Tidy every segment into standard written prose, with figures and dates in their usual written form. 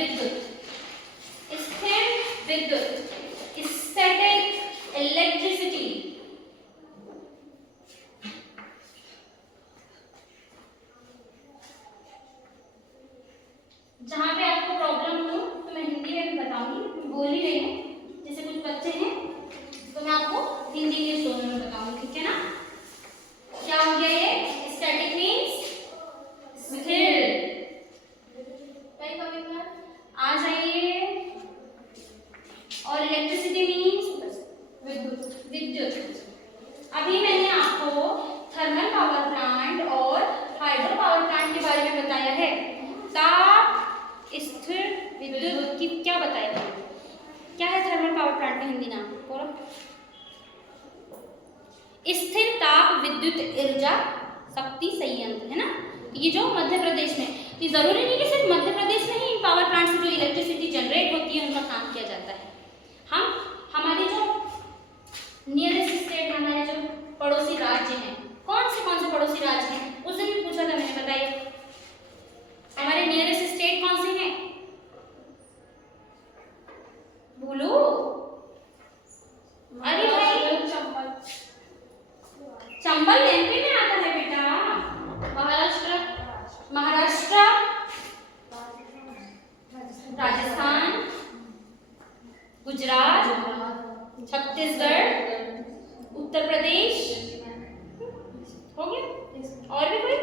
विद्युत, स्थिर विद्युत, स्टैटिक इलेक्ट्रिसिटी। जहां पे आपको प्रॉब्लम हो तो मैं हिंदी में भी बताऊंगी, बोल ही रही हूँ, जैसे कुछ बच्चे हैं तो मैं आपको हिंदी इंग्लिश दोनों में बताऊंगी, ठीक है ना। क्या हो गया ये, स्टैटिक मीन्स स्थिर। आ जाइए, और इलेक्ट्रिसिटी मीन्स विद्युत, विद्युत। अभी मैंने आपको थर्मल पावर प्लांट और हाइड्रो पावर प्लांट के बारे में बताया है। ताप स्थिर विद्युत की क्या बताएगा, क्या है थर्मल पावर प्लांट का हिंदी नाम बोलो। स्थिर ताप विद्युत ऊर्जा शक्ति संयंत्र है ना, ये जो मध्य प्रदेश में, तो जरूरी नहीं कि सिर्फ मध्य प्रदेश में ही इन पावर प्लांट से जो इलेक्ट्रिसिटी जनरेट होती है उनका काम किया जाता है। हम हमारे जो नियरेस्ट स्टेट, हमारे जो पड़ोसी राज्य हैं, कौन से पड़ोसी राज्य हैं, उस दिन भी पूछा था मैंने, बताइए हमारे नियरेस्ट स्टेट कौन से हैं, बोलो। अरे भाई चंबल एमपी में आता है बेटा। महाराष्ट्र, महाराष्ट्र, राजस्थान, गुजरात, छत्तीसगढ़, उत्तर प्रदेश, हो गया। और भी कोई,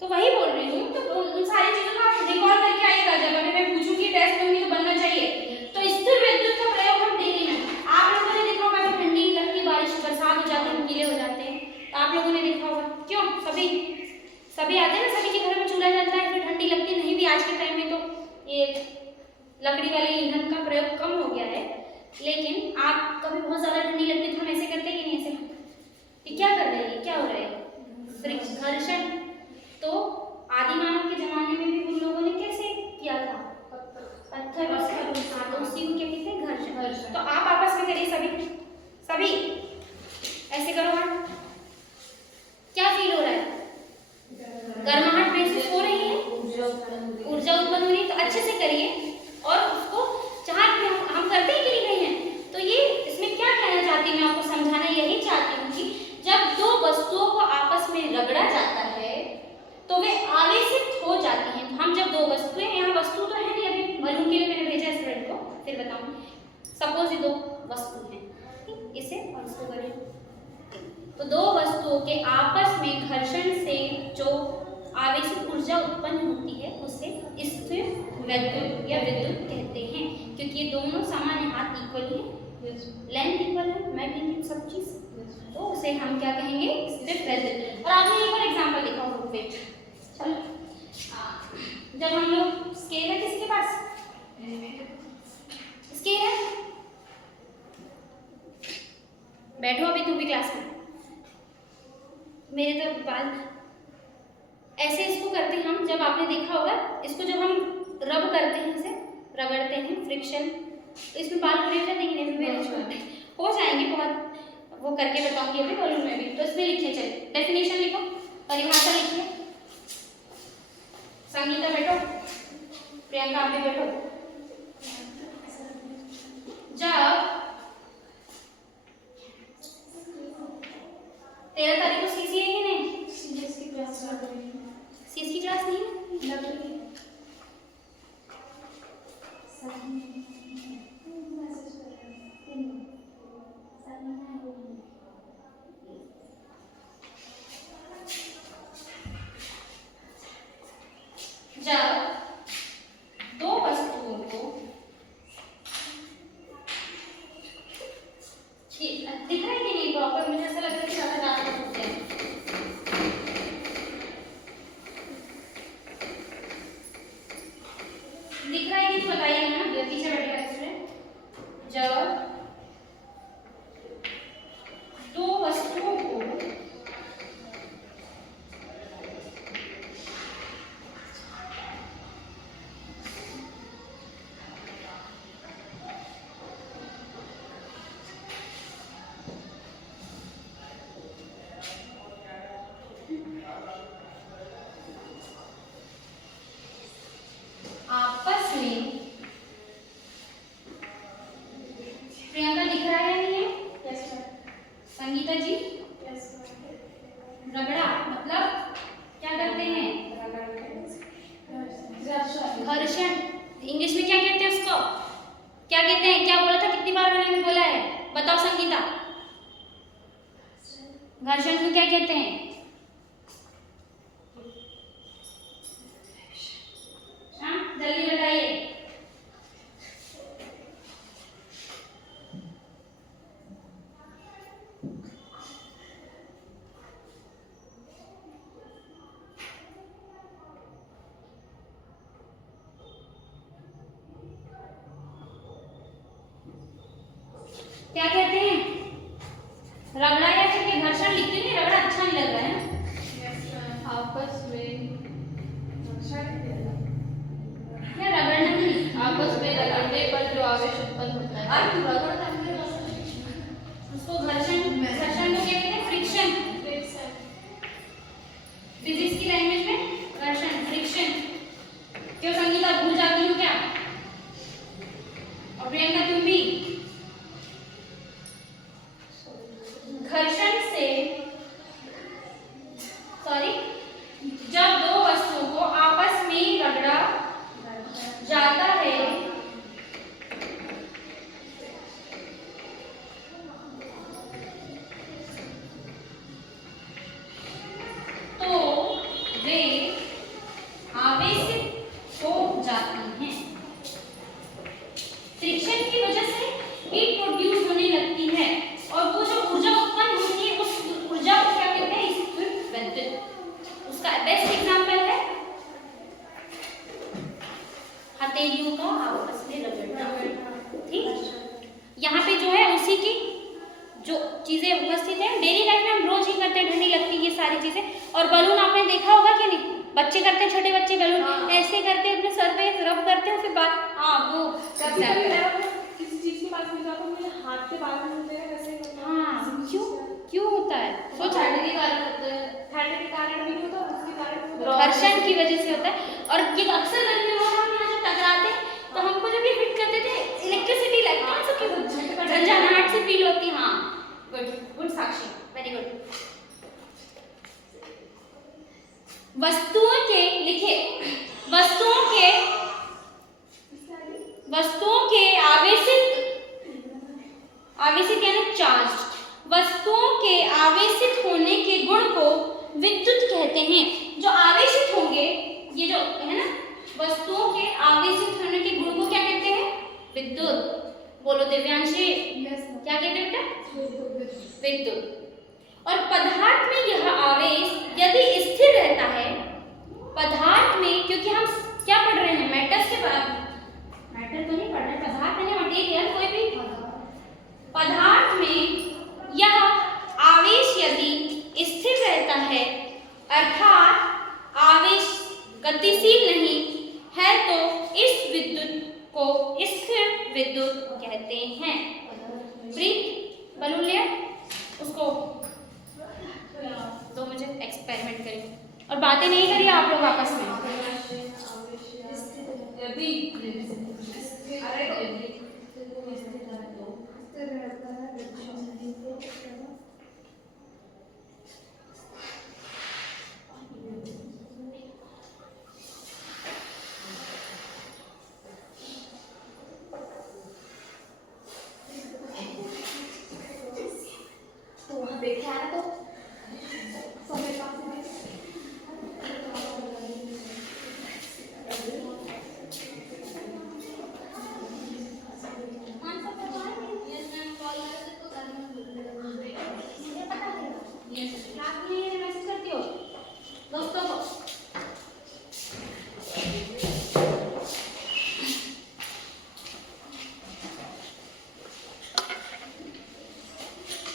तो वही बोल रही हूँ, तो उन सारी चीजों को आप रिकॉल करके आइएगा जब अभी मैं पूछूंगी टेस्ट में, तो बनना चाहिए। तो स्थिर विद्युत का प्रयोग हम डेली में, आप लोगों ने देखा होगा, ठंडी लगती बारिश बरसात हो जाती है, गीले हो जाते हैं, तो आप लोगों ने देखा होगा, क्यों सभी आते हैं ना, सभी के घर में चूल्हा जलता है, फिर ठंडी लगती नहीं भी। आज के टाइम में तो ये लकड़ी वाले ईंधन का प्रयोग कम हो गया है, लेकिन आप कभी बहुत ज्यादा ठंडी लगती तो हम ऐसे करते कि नहीं, ऐसे ये क्या कर रहे हैं, क्या हो रहा है, घर्षण। तो आदि मानव के जमाने में भी उन लोगों ने कैसे किया था, पत्थर, तो उसी को क्या कहते हैं, घर्षण। तो आप आपस में करिए, सभी ऐसे करो, हाँ क्या फील हो रहा है, गर्माहट महसूस हो रही है, ऊर्जा उत्पन्न हो रही है, तो अच्छे से करिए। और उसको जहाँ हम करते ही गिरी गई हैं, तो ये इसमें क्या कहना चाहती हूँ, मैं आपको समझाना यही चाहती हूँ कि जब दो वस्तुओं को आपस में रगड़ा जाता है तो वे आवेशित हो जाती हैं। हम जब दो वस्तुएं, यहाँ वस्तु तो है नहीं, अभी मालूम के लिए मैंने भेजा स्टूडेंट को, फिर बताऊंगी। सपोज ये दो वस्तु हैं, इसे और इसको करें, तो दो वस्तुओं के आपस में घर्षण से जो आवेशित ऊर्जा उत्पन्न होती है उसे स्थिर विद्युत या विद्युत कहते हैं, क्योंकि ये दोनों समान है, हाथ इक्वल है, लेंथ इक्वल है, मैग्नीट्यूड सब चीज, तो उसे हम क्या कहेंगे, स्थिर विद्युत। और आपने एक और एग्जांपल लिखा हो बुक पे, चलो जब हम लोग स्केल है, किसके पास स्केल है, बैठो अभी तुम भी क्लास में, मेरे तो बाल ऐसे इसको करते हैं हम, जब आपने देखा होगा इसको, जब हम रब करते हैं, इसे रगड़ते हैं, फ्रिक्शन, तो इसमें बाल उड़ जाते हैं, नहीं मेरे छोटे हो जाएंगे बहुत, वो करके बताऊंगी अभी कॉलेज में भी। तो इसमें लिखिए, चलिए डेफिनेशन लिखो, परिभाषा लिखिए, संगीता बैठो, प्रियंका आप भी बैठो। जब 13 तारीख को सीसी है कि नहीं, सीएस की क्लास लग रही है, सीएस की क्लास नहीं लग रही है, जब दो वस्तुओं को दिख रहा है कि नहीं प्रॉपर, मुझे ऐसा लग रहा है कि ज्यादा ज्यादा होते हैं, दिख रहा है कि बताइए ना, पीछे बैठे हैं स्टूडेंट। जब दो वस्तुओं को घर्षण इंग्लिश में क्या कहते हैं उसको, क्या कहते हैं, क्या बोला था, कितनी बार मैंने बोला है, बताओ संगीता, घर्षण को क्या कहते हैं? हाँ जल्दी बताइए। क्या कहते हैं, रगड़ा या फिर घर्षण लिखते नहीं, रगड़ा अच्छा नहीं लग रहा है ना, आपस में क्या रगड़ना नहीं, आपस में रगड़ने पर जो आवेश उत्पन्न होता है उसको घर्षण, घर्षण को क्या कहते हैं, फ्रिक्शन, फिजिक्स की लैंग्वेज में घर्षण, फ्रिक्शन। क्यों संगीता भूल जाती हो क्या, और प्रियंका तुम भी? घर्षण से, सॉरी, जब दो वस्तुओं को आपस में रगड़ा जाता है तो वे आवेशित हो जाती हैं। फ्रिक्शन की वजह से हीट प्रोड्यूस होने लगती है और वो जो ऊर्जा उत्पन्न होती है उस ऊर्जा को क्या कहते हैं, स्थिर विद्युत। उसका बेस्ट एग्जांपल है हथेलियों का आपस में रगड़ना, ठीक। यहाँ पे जो है उसी की जो चीजें उपस्थित हैं, डेली लाइफ में हम रोज ही करते हैं, ठंडी लगती है ये सारी चीजें। और बलून आपने देखा होगा कि नहीं, बच्चे करते हैं, छोटे बच्चे बलून ऐसे करते हैं, अपने सर पे रब करते हैं, फिर बात, हाँ वो किसी चीज के पास में जाता हूं, मेरे हाथ के बाल में होते हैं वैसे। हाँ क्यों होता है, वो ठंड के कारण होता है, ठंड के कारण भी होता है, उसके कारण घर्षण की वजह से होता है। और ये अक्सर करते हैं हम यहाँ जब टकराते हैं तो हमको जब ये हिट करते थे इलेक्ट्रिसिटी लगती है, सबकी झंझनाहट से फील होती है। हाँ गुड गुड साक्षी, वेरी गुड। वस्तुओं के लिखे, वस्तुओं के आवेशित यानी चार्ज, वस्तुओं के आवेशित होने के गुण को विद्युत कहते हैं। जो आवेशित होंगे, ये जो है ना, वस्तुओं के आवेशित होने के गुण को क्या कहते हैं, विद्युत। बोलो दिव्यांशी, क्या कहते हैं बेटा, विद्युत। और पदार्थ में यह आवेश यदि स्थिर रहता है, पदार्थ में, क्योंकि हम क्या पढ़ रहे हैं, मेटल्स के बारे में, मैटर तो नहीं पढ़ रहे, पदार्थ यानी मटेरियल, कोई भी पदार्थ में यह आवेश यदि स्थिर रहता है, अर्थात आवेश गतिशील नहीं है, तो इस विद्युत को स्थिर विद्युत कहते हैं। प्रीत बलून लिया, उसको दो मुझे, एक्सपेरिमेंट करिए और बातें नहीं करिए आप लोग आपस में।